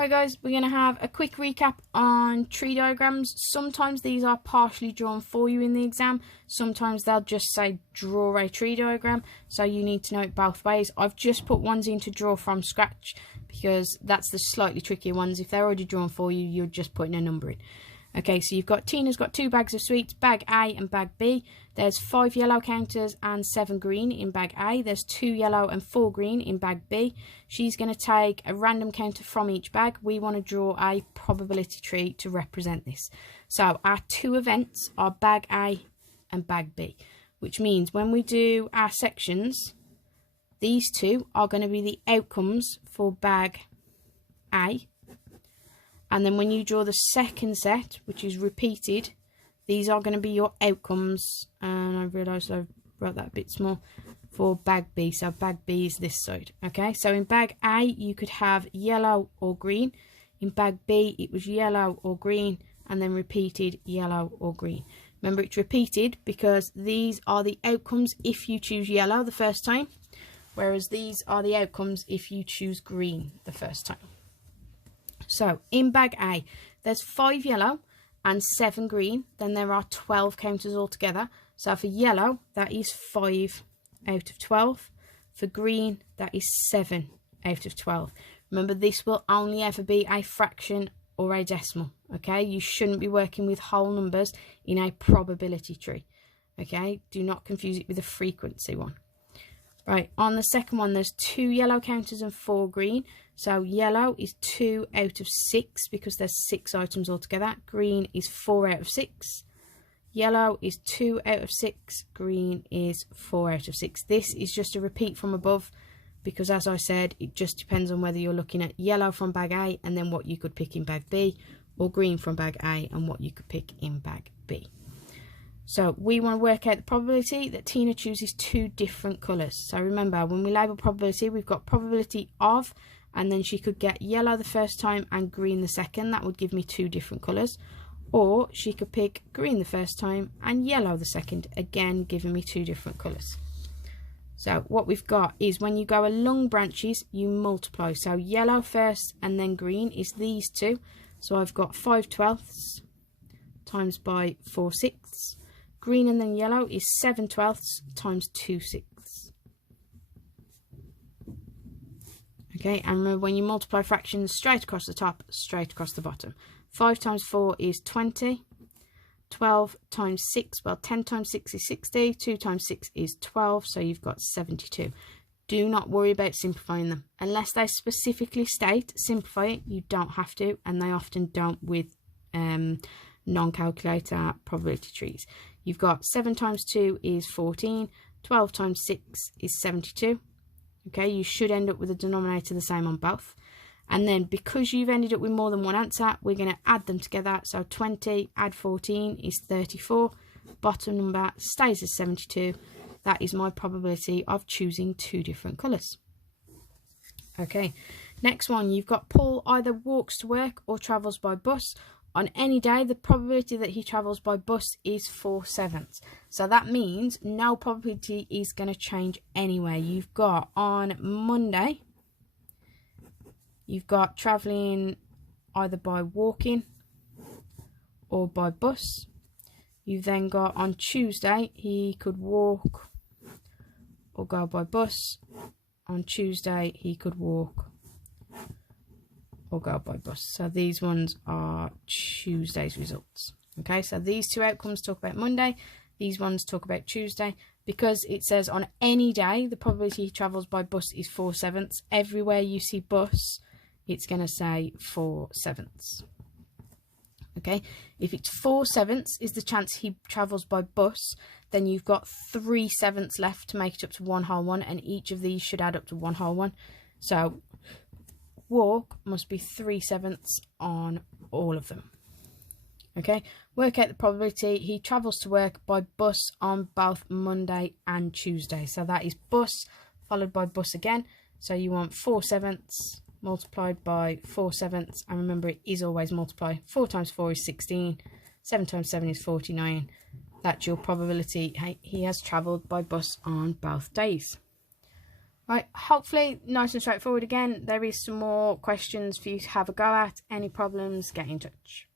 Right guys, we're going to have a quick recap on tree diagrams. Sometimes these are partially drawn for you in the exam. Sometimes they'll just say draw a tree diagram. So you need to know it both ways. I've just put ones in to draw from scratch because that's the slightly trickier ones. If they're already drawn for you, you're just putting a number in. Okay, so you've got Tina's got 2 bags of sweets, bag A and bag B. There's 5 yellow counters and 7 green in bag A. There's 2 yellow and 4 green in bag B. She's going to take a random counter from each bag. We want to draw a probability tree to represent this. So our 2 events are bag A and bag B, which means when we do our sections, these 2 are going to be the outcomes for bag A. And then when you draw the second set, which is repeated, these are going to be your outcomes. And I realised I wrote that a bit small for bag B. So bag B is this side. Okay, so in bag A, you could have yellow or green. In bag B, it was yellow or green, and then repeated yellow or green. Remember, it's repeated because these are the outcomes if you choose yellow the first time, whereas these are the outcomes if you choose green the first time. So in bag A, there's 5 yellow and 7 green. Then there are 12 counters altogether. So for yellow, that is 5 out of 12. For green, that is 7 out of 12. Remember, this will only ever be a fraction or a decimal. Okay, you shouldn't be working with whole numbers in a probability tree. Okay, do not confuse it with a frequency one. Right, on the second one, there's 2 yellow counters and 4 green. So yellow is 2 out of 6 because there's 6 items altogether. Green is 4 out of 6. Yellow is 2 out of 6. Green is 4 out of 6. This is just a repeat from above because, as I said, it just depends on whether you're looking at yellow from bag A and then what you could pick in bag B, or green from bag A and what you could pick in bag B. So we want to work out the probability that Tina chooses 2 different colours. So remember, when we label probability, we've got probability of, and then she could get yellow the first time and green the second. That would give me 2 different colours. Or she could pick green the first time and yellow the second, again giving me 2 different colours. So what we've got is when you go along branches, you multiply. So yellow first and then green is these 2. So I've got 5/12 times by 4/6. Green and then yellow is 7/12 times 2/6. Okay, and remember, when you multiply fractions straight across the top, straight across the bottom. 5 times 4 is 20. 12 times 6, well, 10 times 6 is 60. 2 times 6 is 12, so you've got 72. Do not worry about simplifying them. Unless they specifically state simplify it, you don't have to, and they often don't with non-calculator probability trees. You've got 7 times 2 is 14. 12 times 6 is 72. Okay, you should end up with a denominator the same on both. And then because you've ended up with more than one answer, we're going to add them together. So 20 add 14 is 34. Bottom number stays as 72. That is my probability of choosing 2 different colours. Okay, next one, you've got Paul either walks to work or travels by bus. On any day, the probability that he travels by bus is 4/7. So that means no probability is going to change anywhere. You've got on Monday, you've got travelling either by walking or by bus. You've then got on Tuesday, he could walk or go by bus. On Tuesday, he could walk or go by bus. So these ones are Tuesday's results. Okay, so these 2 outcomes talk about Monday. These ones talk about Tuesday. Because it says on any day, the probability he travels by bus is 4/7. Everywhere you see bus, it's going to say 4/7. Okay, if it's 4/7 is the chance he travels by bus, then you've got 3/7 left to make it up to 1 whole 1, and each of these should add up to 1 whole 1. So walk must be 3/7 on all of them. Okay, work out the probability he travels to work by bus on both Monday and Tuesday. So that is bus followed by bus again. So you want 4/7 multiplied by 4/7, and remember, it is always multiply. 4 times 4 is 16. 7 times 7 is 49. That's your probability he has travelled by bus on both days. Right, hopefully nice and straightforward again. There is some more questions for you to have a go at. Any problems, get in touch.